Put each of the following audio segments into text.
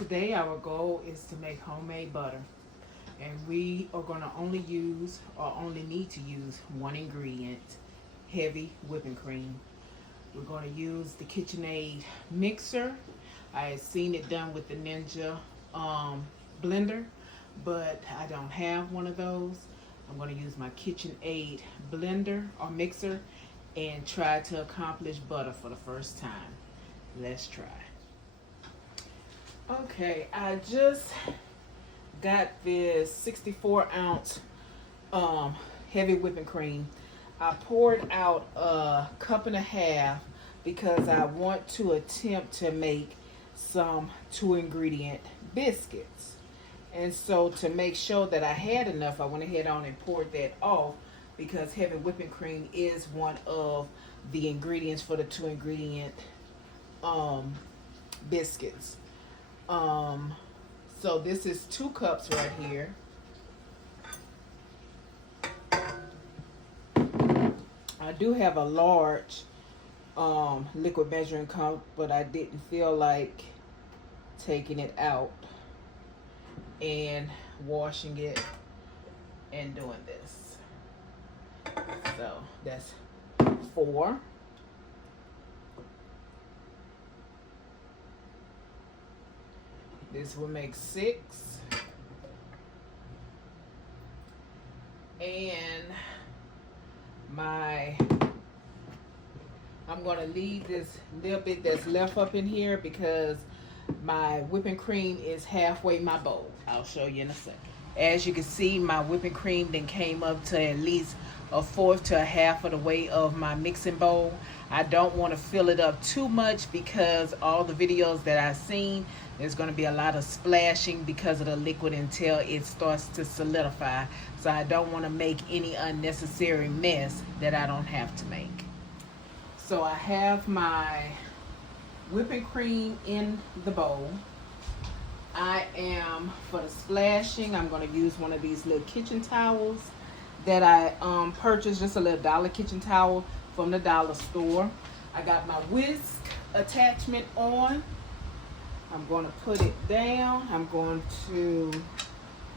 Today our goal is to make homemade butter, and we are going to only use or only need to use one ingredient: heavy whipping cream. We're going to use the KitchenAid mixer. I had seen it done with the Ninja blender, but I don't have one of those. I'm going to use my KitchenAid blender or mixer and try to accomplish butter for the first time. Let's try. Okay, I just got this 64-ounce heavy whipping cream. I poured out a cup and a half because I want to attempt to make some 2-ingredient biscuits. And so to make sure that I had enough, I went ahead on and poured that off because heavy whipping cream is one of the ingredients for the 2-ingredient biscuits. So this is 2 cups right here. I do have a large liquid measuring cup, but I didn't feel like taking it out and washing it and doing this. So that's 4. This will make 6. And I'm going to leave this little bit that's left up in here because my whipping cream is halfway my bowl. I'll show you in a second. As you can see, my whipping cream then came up to at least 1/4 to 1/2 of the way of my mixing bowl. I don't want to fill it up too much because all the videos that I've seen, there's going to be a lot of splashing because of the liquid until it starts to solidify. So I don't want to make any unnecessary mess that I don't have to make. So I have my whipping cream in the bowl. For the splashing, I'm going to use one of these little kitchen towels that I purchased, just a little dollar kitchen towel from the dollar store. I got my whisk attachment on. I'm going to put it down. I'm going to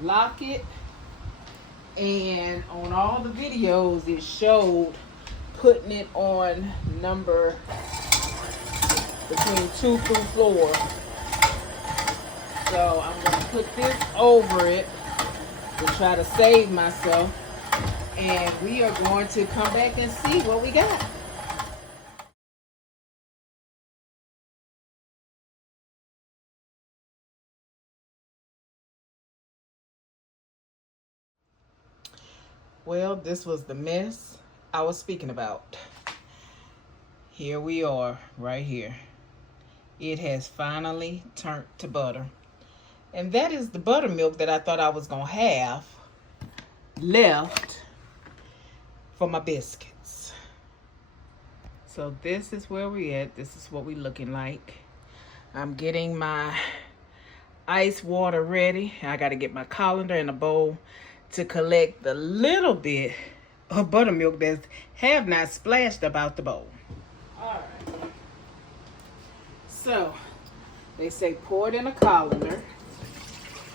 lock it. And on all the videos, it showed putting it on number between 2 through 4. So I'm going to put this over it to try to save myself. And we are going to come back and see what we got. Well, this was the mess I was speaking about. Here we are, right here. It has finally turned to butter. And that is the buttermilk that I thought I was going to have left for my biscuits. So this is where we at. This is what we looking like. I'm getting my ice water ready. I got to get my colander in a bowl to collect the little bit of buttermilk that have not splashed about the bowl. All right. So they say pour it in a colander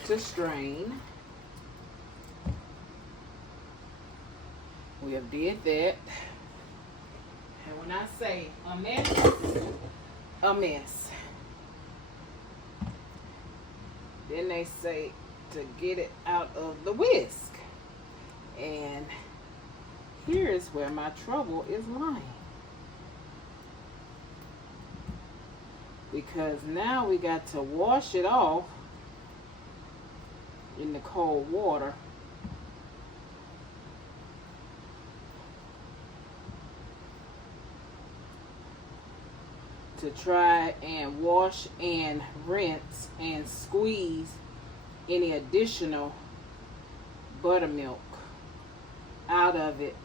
to strain. We have did that. And when I say a mess, a mess. Then they say to get it out of the whisk. And here's where my trouble is lying. Because now we got to wash it off in the cold water. To try and wash and rinse and squeeze any additional buttermilk out of it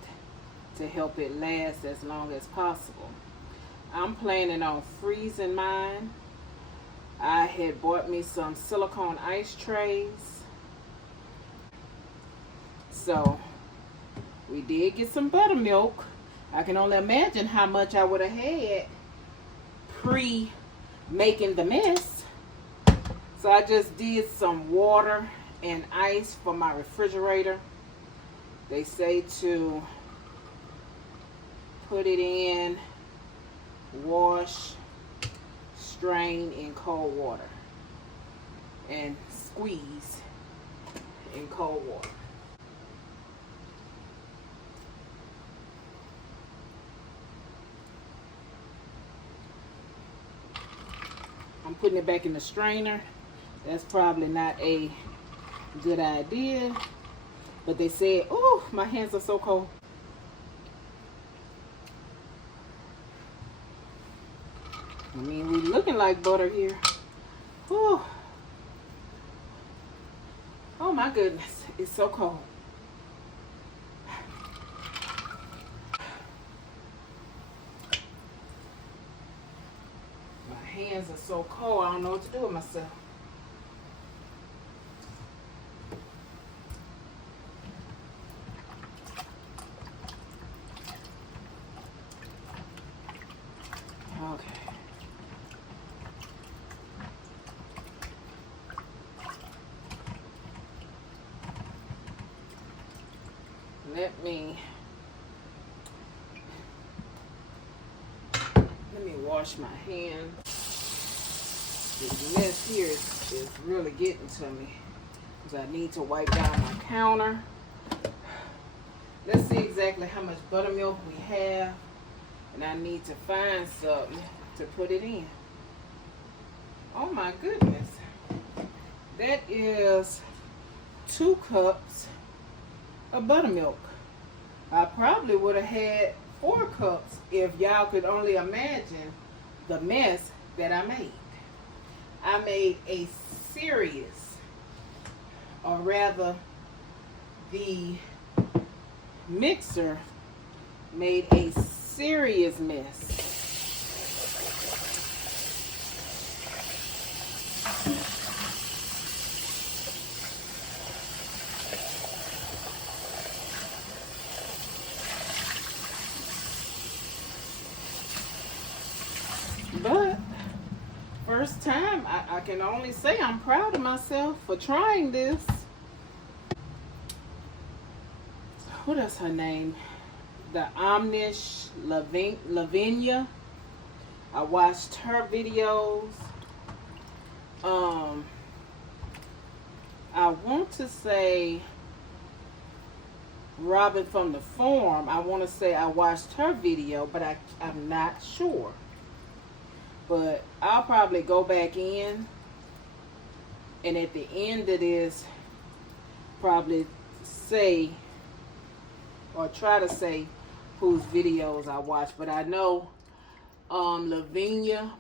to help it last as long as possible. I'm planning on freezing mine. I had bought me some silicone ice trays. So we did get some buttermilk. I can only imagine how much I would have had pre-making the mess. So I just did some water and ice for my refrigerator. They say to put it in, wash, strain in cold water, and squeeze in cold water. I'm putting it back in the strainer. That's probably not a good idea, but they said, oh, my hands are so cold. I mean, we looking like butter here. Oh, oh my goodness, it's so cold. My hands are so cold, I don't know what to do with myself. Okay. Let me wash my hands. This mess here is really getting to me, because I need to wipe down my counter. Let's see exactly how much buttermilk we have, and I need to find something to put it in. Oh my goodness. That is 2 cups of buttermilk. I probably would have had 4 cups if y'all could only imagine the mess that I made. I made a serious, or rather the mixer made a serious mess. But first time, I can only say I'm proud of myself for trying this. What is her name? The Amish Lavinia. I watched her videos. I want to say Robin from the Farm. I want to say I watched her video, but I'm not sure. But I'll probably go back in, and at the end of this, probably say or try to say whose videos I watch. But I know Lavinia,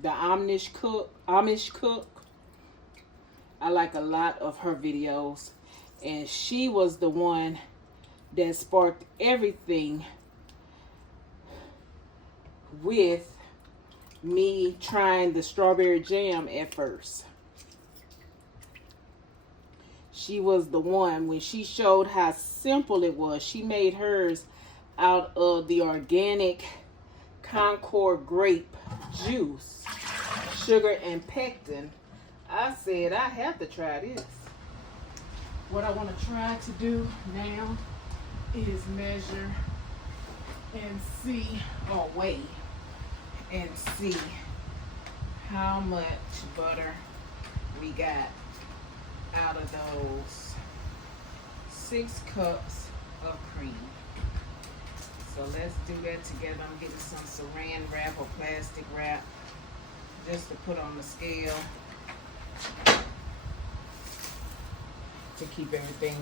the Amish cook, I like a lot of her videos, and she was the one that sparked everything with me trying the strawberry jam at first. She was the one, when she showed how simple it was, she made hers out of the organic Concord grape juice, sugar, and pectin. I said, I have to try this. What I want to try to do now is measure and see, or weigh and see how much butter we got out of those 6 cups of cream. So let's do that together. I'm getting some saran wrap or plastic wrap just to put on the scale to keep everything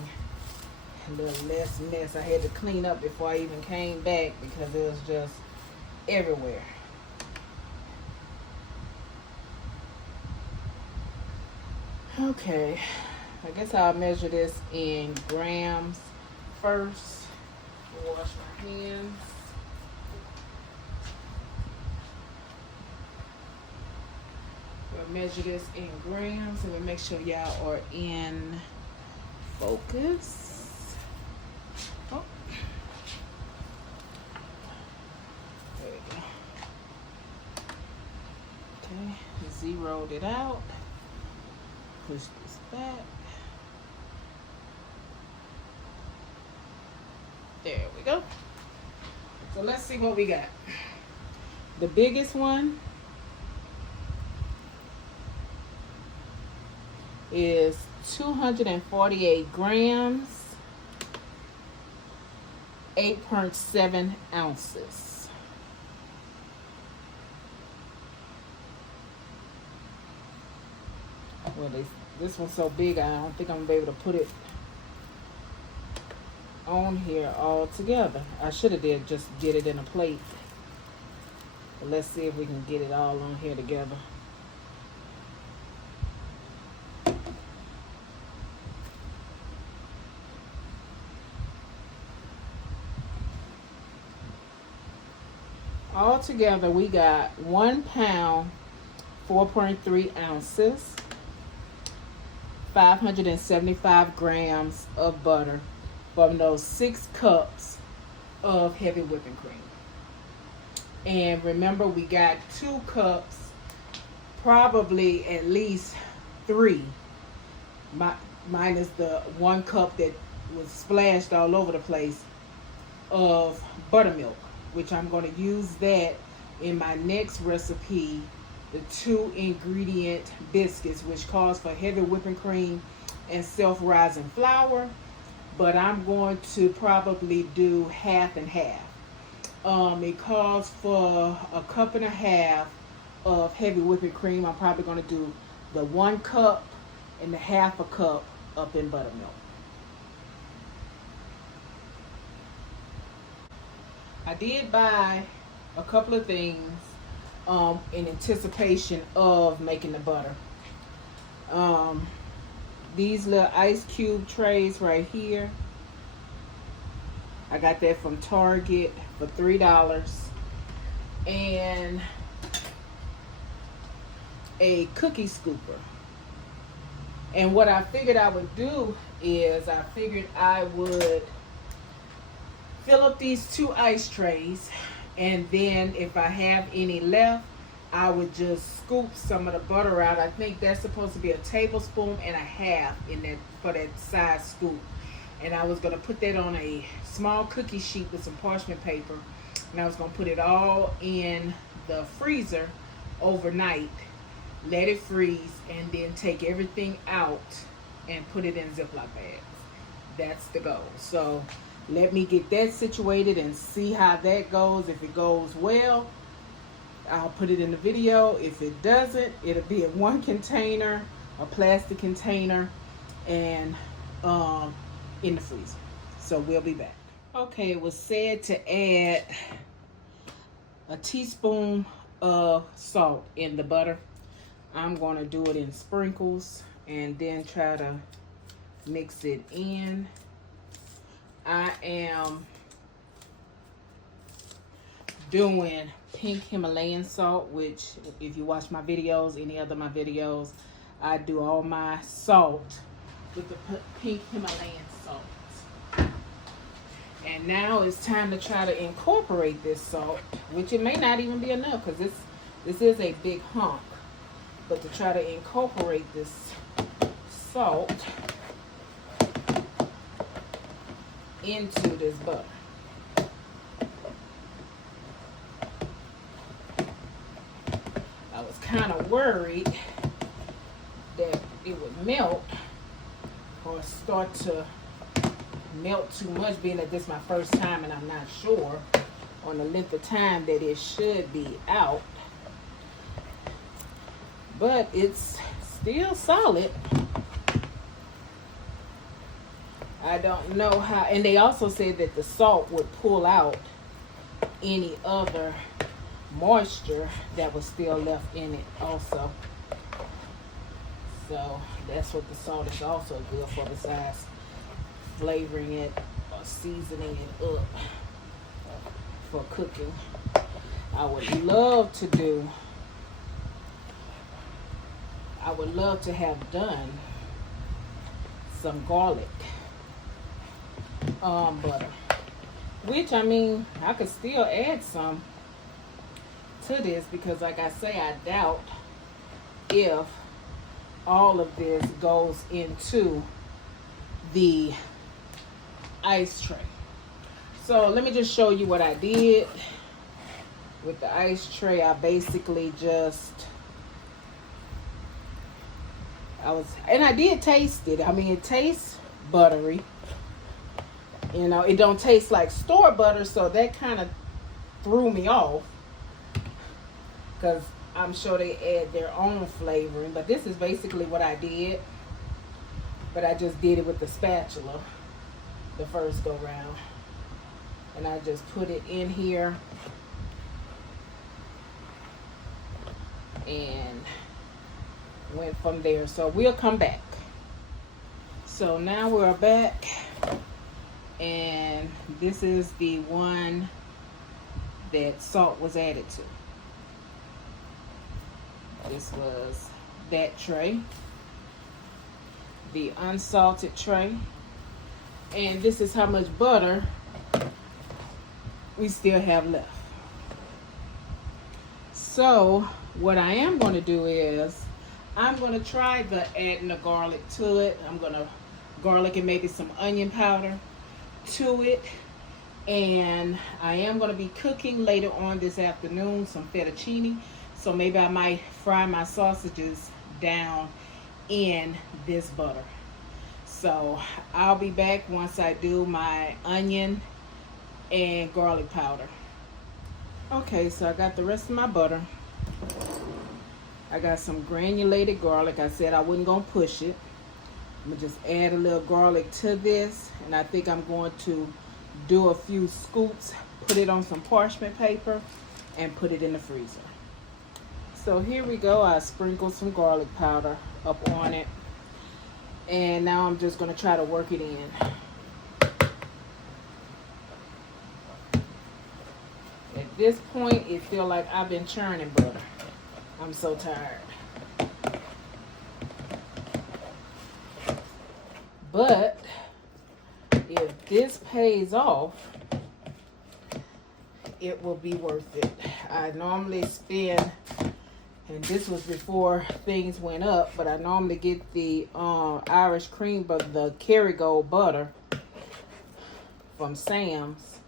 a little less mess. I had to clean up before I even came back because it was just everywhere. Okay, I guess I'll measure this in grams first. Wash my hands. We'll measure this in grams, and we'll make sure y'all are in focus. Oh. There we go. Okay, zeroed it out. push this back. There we go. So let's see what we got. The biggest one is 248 grams, 8.7 ounces. Well, this one's so big, I don't think I'm gonna be able to put it on here all together. I should have did just get it in a plate. But let's see if we can get it all on here together. All together, we got 1 pound, 4.3 ounces, 575 grams of butter from those 6 cups of heavy whipping cream. And remember, we got 2 cups, probably at least 3, minus the 1 cup that was splashed all over the place of buttermilk, which I'm going to use that in my next recipe, the 2 ingredient biscuits, which calls for heavy whipping cream and self-rising flour. But I'm going to probably do half and half. It calls for a cup and a half of heavy whipping cream. I'm probably going to do the 1 cup and the half a cup up in buttermilk. I did buy a couple of things in anticipation of making the butter. These little ice cube trays right here, I got that from Target for $3. And a cookie scooper. And what I figured I would do is I figured I would fill up these 2 ice trays, and then if I have any left, I would just scoop some of the butter out. I think that's supposed to be a tablespoon and a half in that for that size scoop. And I was going to put that on a small cookie sheet with some parchment paper, and I was going to put it all in the freezer overnight, let it freeze, and then take everything out and put it in Ziploc bags. That's the goal. So let me get that situated and see how that goes. If it goes well, I'll put it in the video. If it doesn't, it'll be in 1 container, a plastic container, and in the freezer. So we'll be back. Okay, it was said to add a teaspoon of salt in the butter. I'm going to do it in sprinkles and then try to mix it in. I am doing pink Himalayan salt, which if you watch my videos, any other of my videos, I do all my salt with the pink Himalayan salt. And now it's time to try to incorporate this salt, which it may not even be enough because this is a big hunk. But to try to incorporate this salt into this butter. I was kind of worried that it would melt or start to melt too much, being that this is my first time and I'm not sure on the length of time that it should be out. But it's still solid. I don't know how, and they also said that the salt would pull out any other moisture that was still left in it also. So that's what the salt is also good for, besides flavoring it or seasoning it up for cooking. I would love to have done some garlic butter, which, I mean, I could still add some to this because, like I say, I doubt if all of this goes into the ice tray. So let me just show you what I did with the ice tray. I basically just, I did taste it. I mean, it tastes buttery. You know, it don't taste like store butter, so that kind of threw me off, because I'm sure they add their own flavoring. But this is basically what I did. But I just did it with the spatula the first go round. And I just put it in here and went from there. So we'll come back. So now we're back, and this is the one that salt was added to. This was that tray, the unsalted tray, and this is how much butter we still have left. So what I am going to do is I'm going to try adding the garlic to it. I'm going to garlic and maybe some onion powder to it. And I am going to be cooking later on this afternoon some fettuccine. So maybe I might fry my sausages down in this butter. So I'll be back once I do my onion and garlic powder. Okay, so I got the rest of my butter. I got some granulated garlic. I said I wasn't going to push it. I'm going to just add a little garlic to this. And I think I'm going to do a few scoops, put it on some parchment paper, and put it in the freezer. So here we go. I sprinkled some garlic powder up on it. And now I'm just going to try to work it in. At this point, it feels like I've been churning butter. I'm so tired. But if this pays off, it will be worth it. I normally spend, and this was before things went up, but I normally get the Irish cream butter, the Kerrygold butter from Sam's,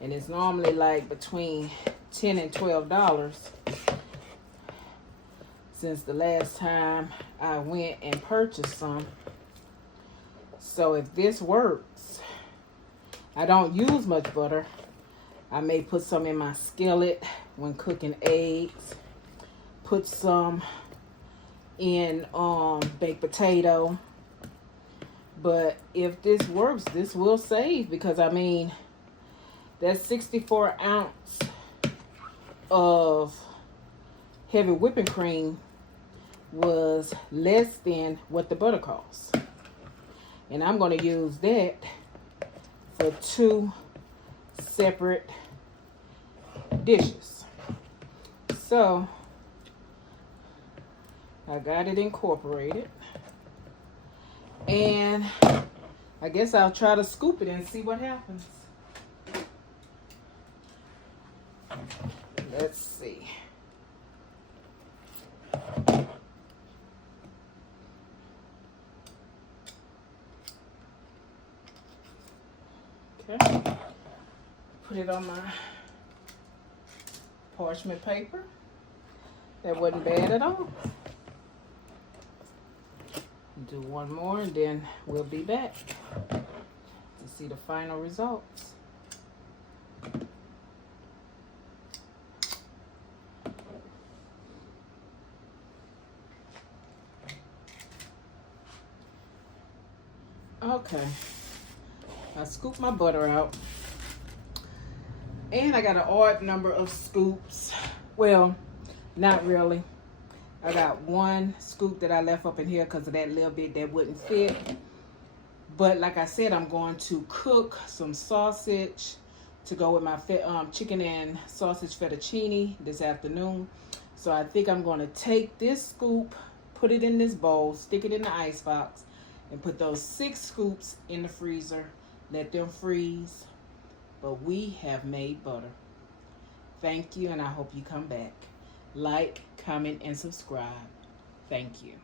and it's normally like between $10 and $12 since the last time I went and purchased some. So if this works, I don't use much butter. I may put some in my skillet when cooking eggs. Put some in baked potato. But if this works, this will save, because I mean, that 64 ounce of heavy whipping cream was less than what the butter costs. And I'm going to use that for 2 separate dishes. So I got it incorporated. And I guess I'll try to scoop it and see what happens. Let's see. Okay. Put it on my parchment paper. That wasn't bad at all. Do one more and then we'll be back to see the final results. Okay, I scooped my butter out, and I got an odd number of scoops. Well, not really. I got 1 scoop that I left up in here because of that little bit that wouldn't fit. But like I said, I'm going to cook some sausage to go with my chicken and sausage fettuccine this afternoon. So I think I'm going to take this scoop, put it in this bowl, stick it in the ice box, and put those 6 scoops in the freezer. Let them freeze. But we have made butter. Thank you, and I hope you come back. Like, comment, and subscribe. Thank you.